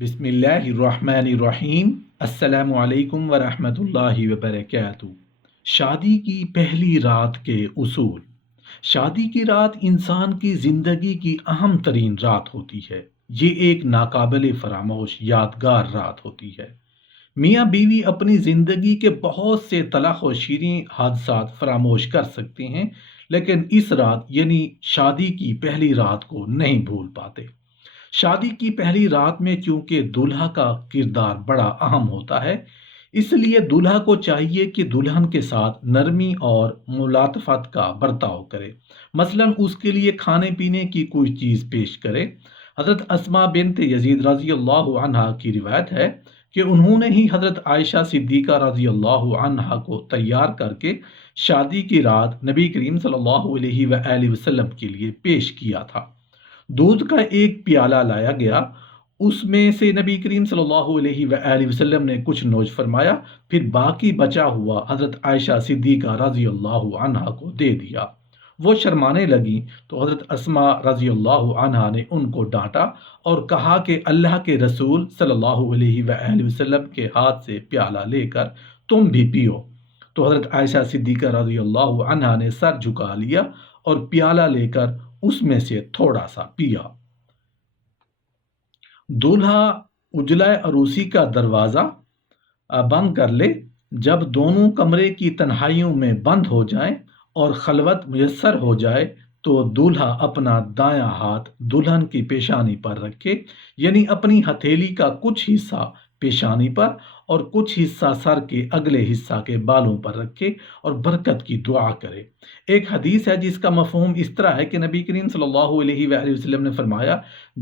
بسم اللہ الرحمن الرحیم۔ السلام علیکم ورحمۃ اللہ وبرکاتہ۔ شادی کی پہلی رات کے اصول۔ شادی کی رات انسان کی زندگی کی اہم ترین رات ہوتی ہے۔ یہ ایک ناقابل فراموش یادگار رات ہوتی ہے۔ میاں بیوی اپنی زندگی کے بہت سے تلخ و شیریں حادثات فراموش کر سکتے ہیں، لیکن اس رات یعنی شادی کی پہلی رات کو نہیں بھول پاتے۔ شادی کی پہلی رات میں چونکہ دولہا کا کردار بڑا اہم ہوتا ہے، اس لیے دولہا کو چاہیے کہ دلہن کے ساتھ نرمی اور ملاطفت کا برتاؤ کرے۔ مثلا اس کے لیے کھانے پینے کی کوئی چیز پیش کرے۔ حضرت اسماء بنت یزید رضی اللہ عنہا کی روایت ہے کہ انہوں نے ہی حضرت عائشہ صدیقہ رضی اللہ عنہا کو تیار کر کے شادی کی رات نبی کریم صلی اللہ علیہ وآلہ وسلم کے لیے پیش کیا تھا۔ دودھ کا ایک پیالہ لایا گیا، اس میں سے نبی کریم صلی اللہ علیہ وآلہ وسلم نے کچھ نوش فرمایا، پھر باقی بچا ہوا حضرت عائشہ صدیقہ رضی اللہ عنہا کو دے دیا۔ وہ شرمانے لگیں تو حضرت اسماء رضی اللہ عنہا نے ان کو ڈانٹا اور کہا کہ اللہ کے رسول صلی اللہ علیہ وآلہ وسلم کے ہاتھ سے پیالہ لے کر تم بھی پیو۔ تو حضرت عائشہ صدیقہ رضی اللہ عنہا نے سر جھکا لیا اور پیالہ لے کر اس میں سے تھوڑا سا پیا۔ دولہا اجلائے عروسی کا دروازہ بند کر لے۔ جب دونوں کمرے کی تنہائیوں میں بند ہو جائیں اور خلوت میسر ہو جائے تو دولہا اپنا دایاں ہاتھ دلہن کی پیشانی پر رکھے، یعنی اپنی ہتھیلی کا کچھ حصہ پیشانی پر اور کچھ حصہ سر کے اگلے حصہ کے بالوں پر رکھے اور برکت کی دعا کرے۔ ایک حدیث ہے جس کا مفہوم اس طرح ہے کہ نبی کریم صلی اللہ علیہ وآلہ وسلم نے فرمایا،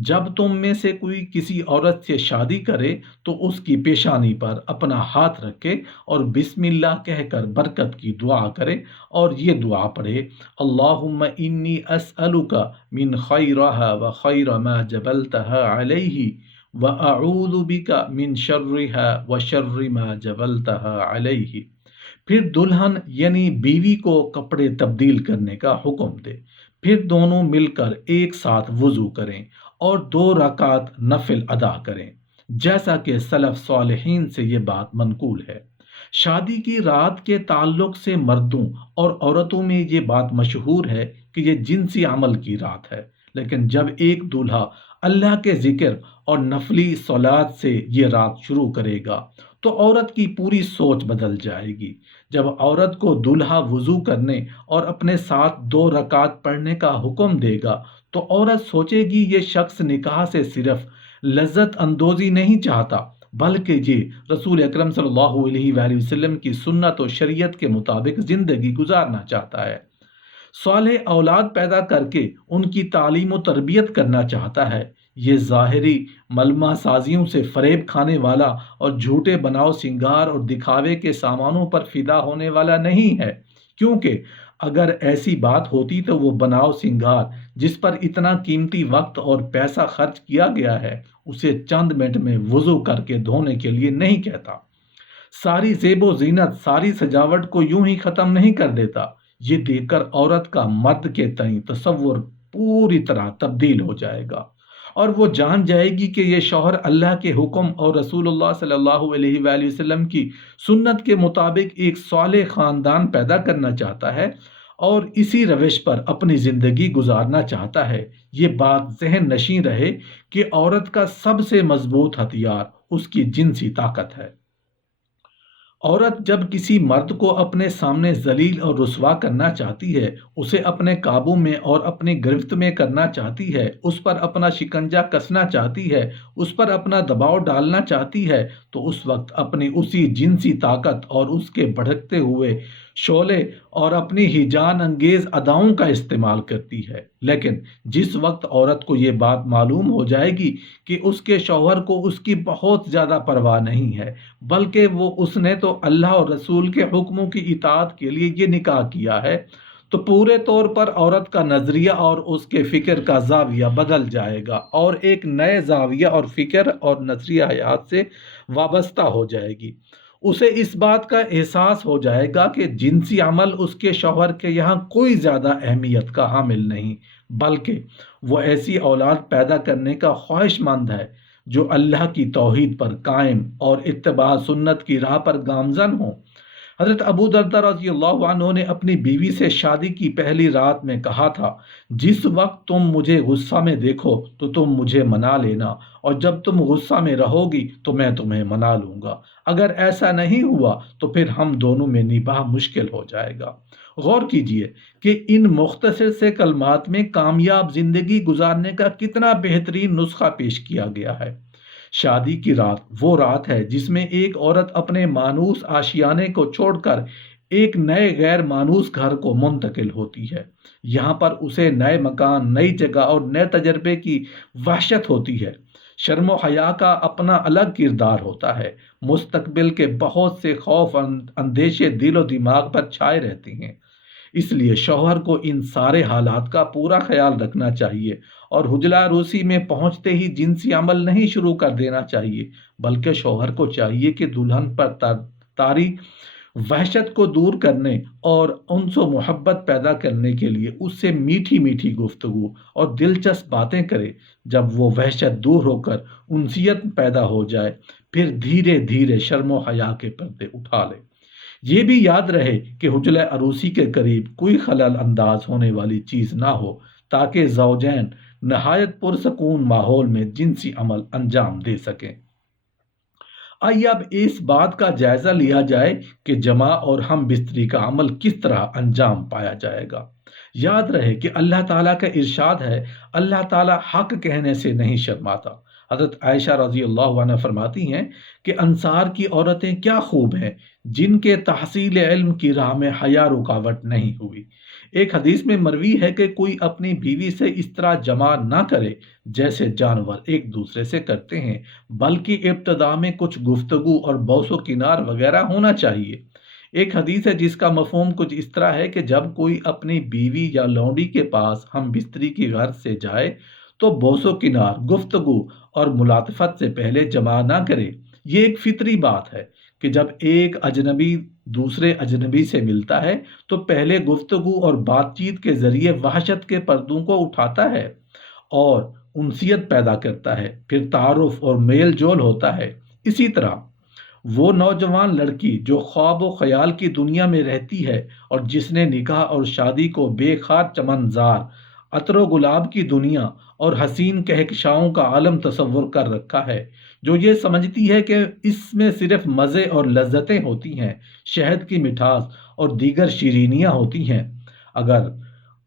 جب تم میں سے کوئی کسی عورت سے شادی کرے تو اس کی پیشانی پر اپنا ہاتھ رکھے اور بسم اللہ کہہ کر برکت کی دعا کرے اور یہ دعا پڑھے، اللہم انی اسألک من خیرہا و خیر ما جبلتہا علیہ وَأَعُوذُ بِكَ مِن شَرِّهَا وَشَرِّ مَا جَبَلْتَهَا عَلَيْهِ۔ پھر دلہن یعنی بیوی کو کپڑے تبدیل کرنے کا حکم دے، پھر دونوں مل کر ایک ساتھ وضو کریں اور 2 رکعت نفل ادا کریں، جیسا کہ سلف صالحین سے یہ بات منقول ہے۔ شادی کی رات کے تعلق سے مردوں اور عورتوں میں یہ بات مشہور ہے کہ یہ جنسی عمل کی رات ہے، لیکن جب ایک دولہا اللہ کے ذکر اور نفلی صلات سے یہ رات شروع کرے گا تو عورت کی پوری سوچ بدل جائے گی۔ جب عورت کو دولہا وضو کرنے اور اپنے ساتھ 2 رکعت پڑھنے کا حکم دے گا تو عورت سوچے گی یہ شخص نکاح سے صرف لذت اندوزی نہیں چاہتا، بلکہ یہ رسول اکرم صلی اللہ علیہ وآلہ وسلم کی سنت و شریعت کے مطابق زندگی گزارنا چاہتا ہے، صالح اولاد پیدا کر کے ان کی تعلیم و تربیت کرنا چاہتا ہے۔ یہ ظاہری ملمہ سازیوں سے فریب کھانے والا اور جھوٹے بناؤ سنگار اور دکھاوے کے سامانوں پر فدا ہونے والا نہیں ہے، کیونکہ اگر ایسی بات ہوتی تو وہ بناؤ سنگار جس پر اتنا قیمتی وقت اور پیسہ خرچ کیا گیا ہے اسے چند منٹ میں وضو کر کے دھونے کے لیے نہیں کہتا۔ ساری زیب و زینت، ساری سجاوٹ کو یوں ہی ختم نہیں کر دیتا۔ یہ دیکھ کر عورت کا مرد کے تئیں تصور پوری طرح تبدیل ہو جائے گا اور وہ جان جائے گی کہ یہ شوہر اللہ کے حکم اور رسول اللہ صلی اللہ علیہ وآلہ وسلم کی سنت کے مطابق ایک صالح خاندان پیدا کرنا چاہتا ہے اور اسی روش پر اپنی زندگی گزارنا چاہتا ہے۔ یہ بات ذہن نشین رہے کہ عورت کا سب سے مضبوط ہتھیار اس کی جنسی طاقت ہے۔ عورت جب کسی مرد کو اپنے سامنے ذلیل اور رسوا کرنا چاہتی ہے، اسے اپنے قابو میں اور اپنی گرفت میں کرنا چاہتی ہے، اس پر اپنا شکنجہ کسنا چاہتی ہے، اس پر اپنا دباؤ ڈالنا چاہتی ہے، تو اس وقت اپنی اسی جنسی طاقت اور اس کے بھڑکتے ہوئے شعلے اور اپنی ہی جان انگیز اداؤں کا استعمال کرتی ہے۔ لیکن جس وقت عورت کو یہ بات معلوم ہو جائے گی کہ اس کے شوہر کو اس کی بہت زیادہ پرواہ نہیں ہے، بلکہ اس نے تو اللہ اور رسول کے حکموں کی اطاعت کے لیے یہ نکاح کیا ہے، تو پورے طور پر عورت کا نظریہ اور اس کے فکر کا زاویہ بدل جائے گا اور ایک نئے زاویہ اور فکر اور نظریہ حیات سے وابستہ ہو جائے گی۔ اسے اس بات کا احساس ہو جائے گا کہ جنسی عمل اس کے شوہر کے یہاں کوئی زیادہ اہمیت کا حامل نہیں، بلکہ وہ ایسی اولاد پیدا کرنے کا خواہش مند ہے جو اللہ کی توحید پر قائم اور اتباع سنت کی راہ پر گامزن ہوں۔ حضرت ابو درداء رضی اللہ عنہ نے اپنی بیوی سے شادی کی پہلی رات میں کہا تھا، جس وقت تم مجھے غصہ میں دیکھو تو تم مجھے منا لینا، اور جب تم غصہ میں رہو گی تو میں تمہیں منا لوں گا۔ اگر ایسا نہیں ہوا تو پھر ہم دونوں میں نباہ مشکل ہو جائے گا۔ غور کیجئے کہ ان مختصر سے کلمات میں کامیاب زندگی گزارنے کا کتنا بہترین نسخہ پیش کیا گیا ہے۔ شادی کی رات وہ رات ہے جس میں ایک عورت اپنے مانوس آشیانے کو چھوڑ کر ایک نئے غیر مانوس گھر کو منتقل ہوتی ہے۔ یہاں پر اسے نئے مکان، نئی جگہ اور نئے تجربے کی وحشت ہوتی ہے۔ شرم و حیا کا اپنا الگ کردار ہوتا ہے۔ مستقبل کے بہت سے خوف اندیشے دل و دماغ پر چھائے رہتے ہیں۔ اس لیے شوہر کو ان سارے حالات کا پورا خیال رکھنا چاہیے اور حجلہ عروسی میں پہنچتے ہی جنسی عمل نہیں شروع کر دینا چاہیے، بلکہ شوہر کو چاہیے کہ دلہن پر طاری وحشت کو دور کرنے اور انس و محبت پیدا کرنے کے لیے اس سے میٹھی میٹھی گفتگو اور دلچسپ باتیں کرے۔ جب وہ وحشت دور ہو کر انسیت پیدا ہو جائے، پھر دھیرے دھیرے شرم و حیا کے پردے اٹھا لے۔ یہ بھی یاد رہے کہ حجلہ عروسی کے قریب کوئی خلل انداز ہونے والی چیز نہ ہو، تاکہ زوجین نہایت پرسکون ماحول میں جنسی عمل انجام دے سکیں۔ آئیے اب اس بات کا جائزہ لیا جائے کہ جماع اور ہم بستری کا عمل کس طرح انجام پایا جائے گا۔ یاد رہے کہ اللہ تعالیٰ کا ارشاد ہے، اللہ تعالیٰ حق کہنے سے نہیں شرماتا۔ حضرت عائشہ رضی اللہ عنہ فرماتی ہیں کہ انصار کی عورتیں کیا خوب ہیں جن کے تحصیل علم کی راہ میں حیا رکاوٹ نہیں ہوئی۔ ایک حدیث میں مروی ہے کہ کوئی اپنی بیوی سے اس طرح جماع نہ کرے جیسے جانور ایک دوسرے سے کرتے ہیں، بلکہ ابتدا میں کچھ گفتگو اور بوس و کنار وغیرہ ہونا چاہیے۔ ایک حدیث ہے جس کا مفہوم کچھ اس طرح ہے کہ جب کوئی اپنی بیوی یا لونڈی کے پاس ہم بستری کی غرض سے جائے تو بوس و کنار، گفتگو اور ملاطفت سے پہلے جماع نہ کرے۔ یہ ایک فطری بات ہے کہ جب ایک اجنبی دوسرے اجنبی سے ملتا ہے تو پہلے گفتگو اور بات چیت کے ذریعے وحشت کے پردوں کو اٹھاتا ہے اور انسیت پیدا کرتا ہے، پھر تعارف اور میل جول ہوتا ہے۔ اسی طرح وہ نوجوان لڑکی جو خواب و خیال کی دنیا میں رہتی ہے اور جس نے نکاح اور شادی کو بے خار چمنزار، عطر و گلاب کی دنیا اور حسین کہکشاؤں کا عالم تصور کر رکھا ہے، جو یہ سمجھتی ہے کہ اس میں صرف مزے اور لذتیں ہوتی ہیں، شہد کی مٹھاس اور دیگر شیرینیاں ہوتی ہیں، اگر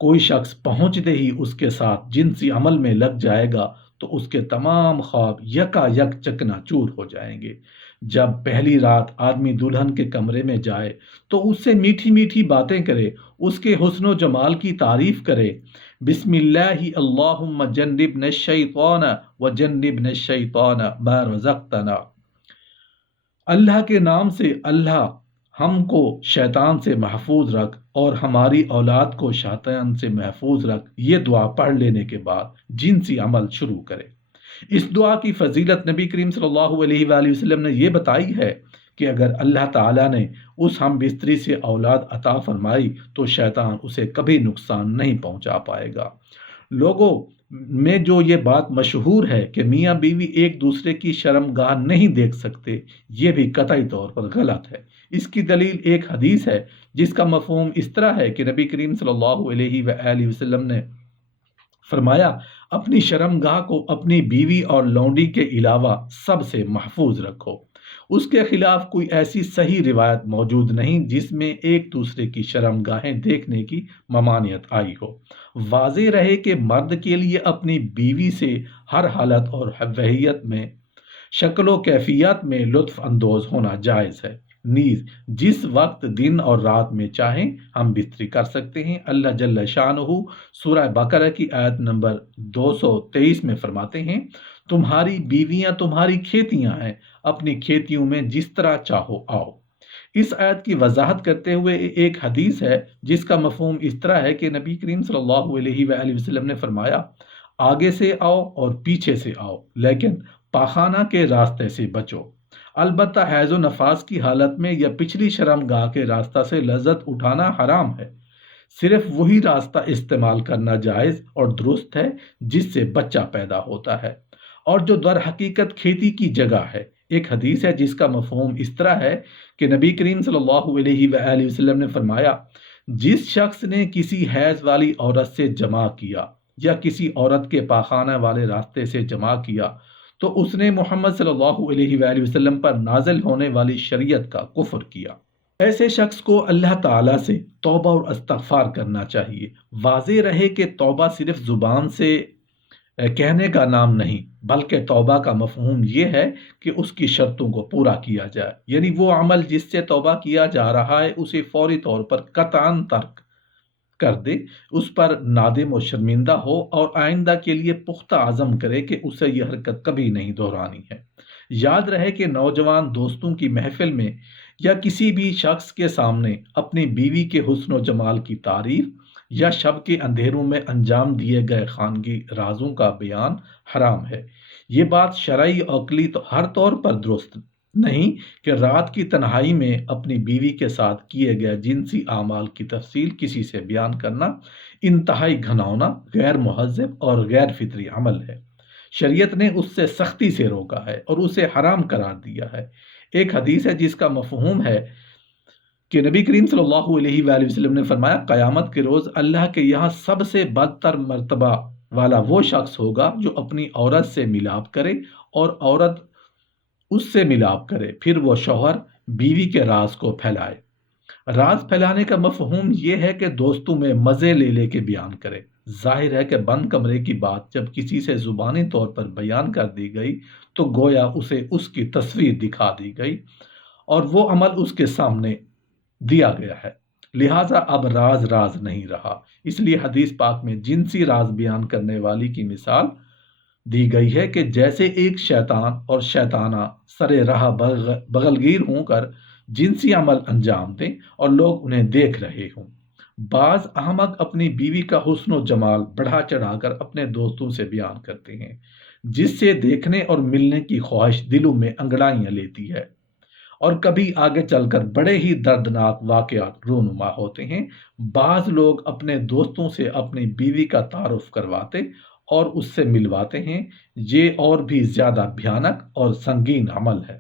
کوئی شخص پہنچتے ہی اس کے ساتھ جنسی عمل میں لگ جائے گا تو اس کے تمام خواب یکا یک چکنا چور ہو جائیں گے۔ جب پہلی رات آدمی دلہن کے کمرے میں جائے تو اس سے میٹھی میٹھی باتیں کرے، اس کے حسن و جمال کی تعریف کرے۔ بسم اللہ اللہم جنبنا الشیطان وجنبنا الشیطان ما رزقتنا۔ اللہ کے نام سے، اللہ ہم کو شیطان سے محفوظ رکھ اور ہماری اولاد کو شیطان سے محفوظ رکھ۔ یہ دعا پڑھ لینے کے بعد جنسی عمل شروع کرے۔ اس دعا کی فضیلت نبی کریم صلی اللہ علیہ وآلہ وسلم نے یہ بتائی ہے کہ اگر اللہ تعالیٰ نے اس ہم بستری سے اولاد عطا فرمائی تو شیطان اسے کبھی نقصان نہیں پہنچا پائے گا۔ لوگوں میں جو یہ بات مشہور ہے کہ میاں بیوی ایک دوسرے کی شرمگاہ نہیں دیکھ سکتے، یہ بھی قطعی طور پر غلط ہے۔ اس کی دلیل ایک حدیث ہے جس کا مفہوم اس طرح ہے کہ نبی کریم صلی اللہ علیہ وآلہ وسلم نے فرمایا، اپنی شرمگاہ کو اپنی بیوی اور لونڈی کے علاوہ سب سے محفوظ رکھو۔ اس کے خلاف کوئی ایسی صحیح روایت موجود نہیں جس میں ایک دوسرے کی شرمگاہیں دیکھنے کی ممانعت آئی ہو۔ واضح رہے کہ مرد کے لیے اپنی بیوی سے ہر حالت اور وحیت میں، شکل و کیفیت میں لطف اندوز ہونا جائز ہے۔ نیز جس وقت دن اور رات میں چاہیں ہم بستری کر سکتے ہیں۔ اللہ جل شانہ سورہ بقرہ کی آیت نمبر 223 میں فرماتے ہیں، تمہاری بیویاں تمہاری کھیتیاں ہیں، اپنی کھیتیوں میں جس طرح چاہو آؤ۔ اس آیت کی وضاحت کرتے ہوئے ایک حدیث ہے جس کا مفہوم اس طرح ہے کہ نبی کریم صلی اللہ علیہ وآلہ وسلم نے فرمایا، آگے سے آؤ اور پیچھے سے آؤ، لیکن پاخانہ کے راستے سے بچو۔ البتہ حیض و نفاس کی حالت میں یا پچھلی شرمگاہ کے راستہ سے لذت اٹھانا حرام ہے۔ صرف وہی راستہ استعمال کرنا جائز اور درست ہے جس سے بچہ پیدا ہوتا ہے۔ اور جو در حقیقت کھیتی کی جگہ ہے۔ ایک حدیث ہے جس کا مفہوم اس طرح ہے کہ نبی کریم صلی اللہ علیہ وآلہ وسلم نے فرمایا، جس شخص نے کسی حیض والی عورت سے جماع کیا یا کسی عورت کے پاخانہ والے راستے سے جماع کیا تو اس نے محمد صلی اللہ علیہ وآلہ وسلم پر نازل ہونے والی شریعت کا کفر کیا۔ ایسے شخص کو اللہ تعالیٰ سے توبہ اور استغفار کرنا چاہیے۔ واضح رہے کہ توبہ صرف زبان سے کہنے کا نام نہیں، بلکہ توبہ کا مفہوم یہ ہے کہ اس کی شرطوں کو پورا کیا جائے، یعنی وہ عمل جس سے توبہ کیا جا رہا ہے اسے فوری طور پر قطعاً ترک کر دے، اس پر نادم و شرمندہ ہو اور آئندہ کے لیے پختہ عزم کرے کہ اسے یہ حرکت کبھی نہیں دہرانی ہے۔ یاد رہے کہ نوجوان دوستوں کی محفل میں یا کسی بھی شخص کے سامنے اپنی بیوی کے حسن و جمال کی تعریف یا شب کے اندھیروں میں انجام دیے گئے خانگی رازوں کا بیان حرام ہے۔ یہ بات شرعی اور عقلی تو ہر طور پر درست نہیں کہ رات کی تنہائی میں اپنی بیوی کے ساتھ کیے گئے جنسی اعمال کی تفصیل کسی سے بیان کرنا انتہائی گھناؤنا، غیر مہذب اور غیر فطری عمل ہے۔ شریعت نے اس سے سختی سے روکا ہے اور اسے حرام قرار دیا ہے۔ ایک حدیث ہے جس کا مفہوم ہے کہ نبی کریم صلی اللہ علیہ وآلہ وسلم نے فرمایا، قیامت کے روز اللہ کے یہاں سب سے بدتر مرتبہ والا وہ شخص ہوگا جو اپنی عورت سے ملاپ کرے اور عورت اس سے ملاپ کرے، پھر وہ شوہر بیوی کے راز کو پھیلائے۔ راز پھیلانے کا مفہوم یہ ہے کہ دوستوں میں مزے لے لے کے بیان کرے۔ ظاہر ہے کہ بند کمرے کی بات جب کسی سے زبانی طور پر بیان کر دی گئی تو گویا اسے اس کی تصویر دکھا دی گئی اور وہ عمل اس کے سامنے دیا گیا ہے، لہٰذا اب راز راز نہیں رہا۔ اس لیے حدیث پاک میں جنسی راز بیان کرنے والی کی مثال دی گئی ہے کہ جیسے ایک شیطان اور شیطانہ سرے راہ بغلگیر ہوں کر جنسی عمل انجام دیں اور لوگ انہیں دیکھ رہے ہوں۔ بعض احمق اپنی بیوی کا حسن و جمال بڑھا چڑھا کر اپنے دوستوں سے بیان کرتے ہیں، جس سے دیکھنے اور ملنے کی خواہش دلوں میں انگڑائیاں لیتی ہے، اور کبھی آگے چل کر بڑے ہی دردناک واقعات رونما ہوتے ہیں۔ بعض لوگ اپنے دوستوں سے اپنی بیوی کا تعارف کرواتے اور اس سے ملواتے ہیں۔ یہ اور بھی زیادہ بھیانک اور سنگین عمل ہے۔